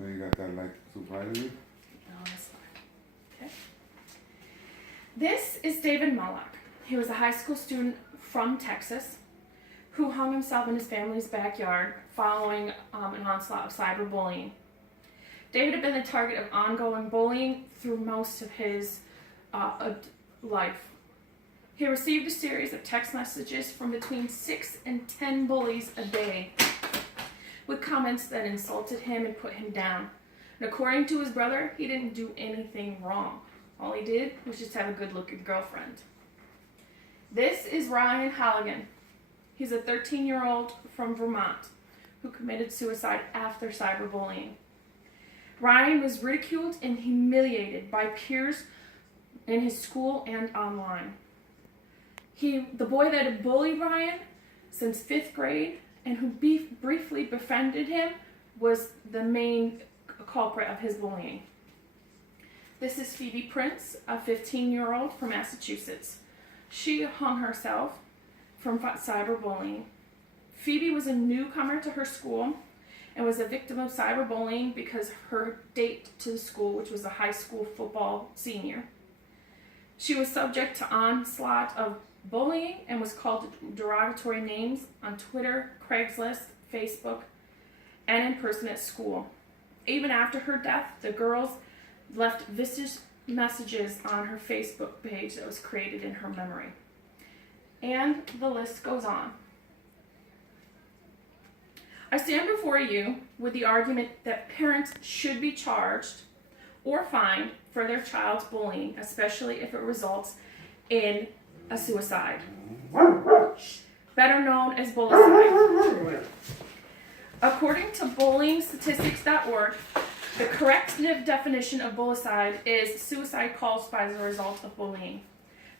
No, you got that like surprisingly? No, that's fine. Okay. This is David Mullock. He was a high school student from Texas who hung himself in his family's backyard following an onslaught of cyberbullying. David had been the target of ongoing bullying through most of his life. He received a series of text messages from between 6 and 10 bullies a day with comments that insulted him and put him down. And according to his brother, he didn't do anything wrong. All he did was just have a good-looking girlfriend. This is Ryan Halligan. He's a 13-year-old from Vermont who committed suicide after cyberbullying. Ryan was ridiculed and humiliated by peers in his school and online. The boy that had bullied Ryan since 5th grade and who briefly befriended him was the main culprit of his bullying. This is Phoebe Prince, a 15-year-old from Massachusetts. She hung herself from cyberbullying. Phoebe was a newcomer to her school and was a victim of cyberbullying because her date to the school, which was a high school football senior. She was subject to onslaught of bullying and was called derogatory names on Twitter, Craigslist, Facebook, and in person at school. Even after her death, the girls left vicious messages on her Facebook page that was created in her memory. And the list goes on. I stand before you with the argument that parents should be charged or fined for their child's bullying, especially if it results in a suicide, better known as bullicide. According to bullyingstatistics.org, the correct definition of bullicide is suicide caused by the result of bullying.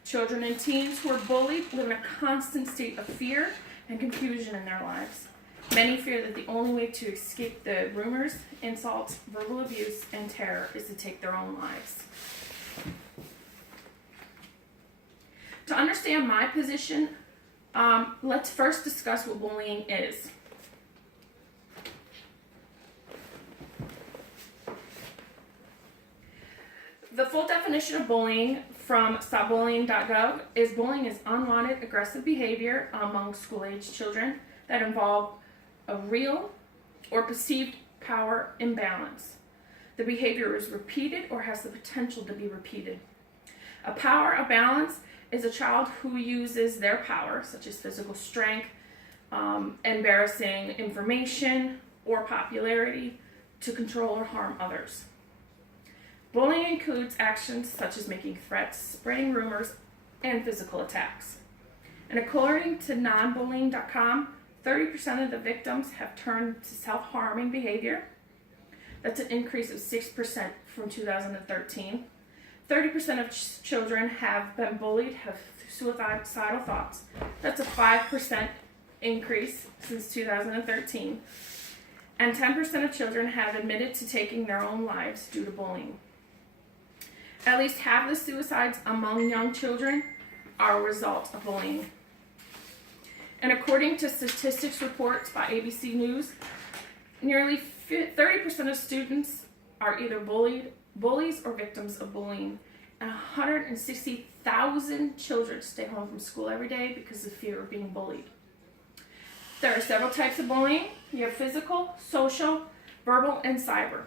Children and teens who are bullied live in a constant state of fear and confusion in their lives. Many fear that the only way to escape the rumors, insults, verbal abuse, and terror is to take their own lives. To understand my position, let's first discuss what bullying is. The full definition of bullying from stopbullying.gov is bullying is unwanted aggressive behavior among school-age children that involve a real or perceived power imbalance. The behavior is repeated or has the potential to be repeated. A power imbalance is a child who uses their power, such as physical strength, embarrassing information, or popularity, to control or harm others. Bullying includes actions such as making threats, spreading rumors, and physical attacks. And according to nonbullying.com, 30% of the victims have turned to self-harming behavior. That's an increase of 6% from 2013. 30% of children have been bullied, have suicidal thoughts. That's a 5% increase since 2013. And 10% of children have admitted to taking their own lives due to bullying. At least half the suicides among young children are a result of bullying. And according to statistics reports by ABC News, nearly 30% of students are either bullies or victims of bullying. And 160,000 children stay home from school every day because of fear of being bullied. There are several types of bullying. You have physical, social, verbal, and cyber.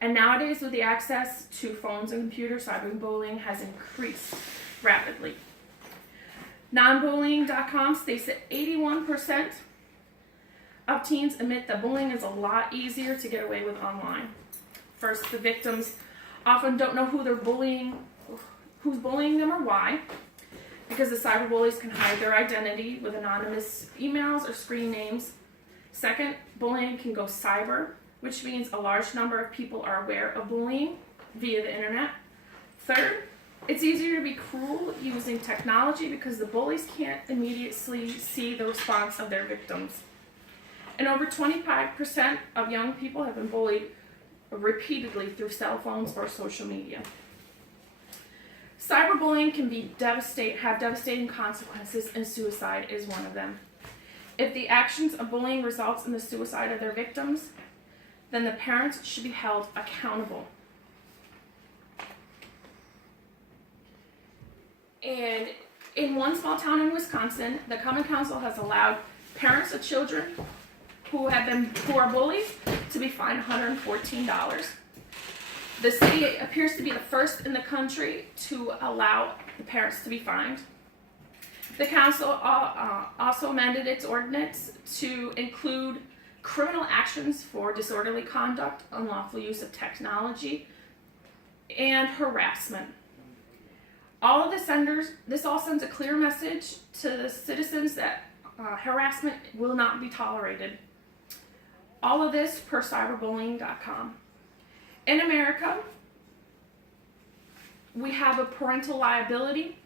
And nowadays, with the access to phones and computers, cyberbullying has increased rapidly. Nonbullying.com states that 81% of teens admit that bullying is a lot easier to get away with online. First, the victims often don't know who's bullying them or why, because the cyberbullies can hide their identity with anonymous emails or screen names. Second, bullying can go cyber, which means a large number of people are aware of bullying via the internet. Third, it's easier to be cruel using technology because the bullies can't immediately see the response of their victims. And over 25% of young people have been bullied repeatedly through cell phones or social media. Cyberbullying can have devastating consequences, and suicide is one of them. If the actions of bullying results in the suicide of their victims, then the parents should be held accountable. And in one small town in Wisconsin, the Common Council has allowed parents of children who are bullies to be fined $114. The city appears to be the first in the country to allow the parents to be fined. The council also amended its ordinance to include criminal actions for disorderly conduct, unlawful use of technology, and harassment. This all sends a clear message to the citizens that harassment will not be tolerated. All of this per cyberbullying.com. In America, we have a parental liability,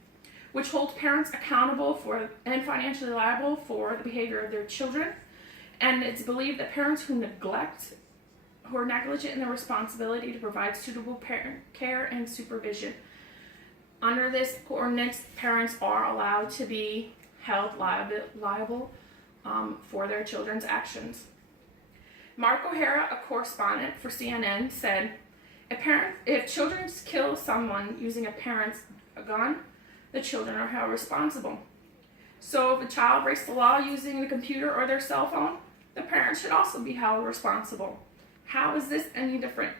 which holds parents accountable for and financially liable for the behavior of their children. And it's believed that parents who are negligent in their responsibility to provide suitable parent care and supervision. Under this ordinance, parents are allowed to be held liable for their children's actions. Mark O'Hara, a correspondent for CNN, said, if children kill someone using a parent's gun, the children are held responsible. So if a child breaks the law using a computer or their cell phone, the parents should also be held responsible. How is this any different?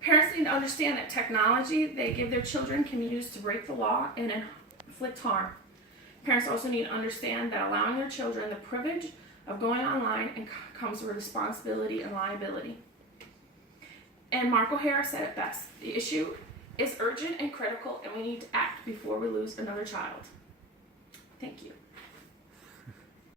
Parents need to understand that technology they give their children can be used to break the law and inflict harm. Parents also need to understand that allowing their children the privilege of going online comes with responsibility and liability. And Mark O'Hara said it best: the issue is urgent and critical, and we need to act before we lose another child. Thank you.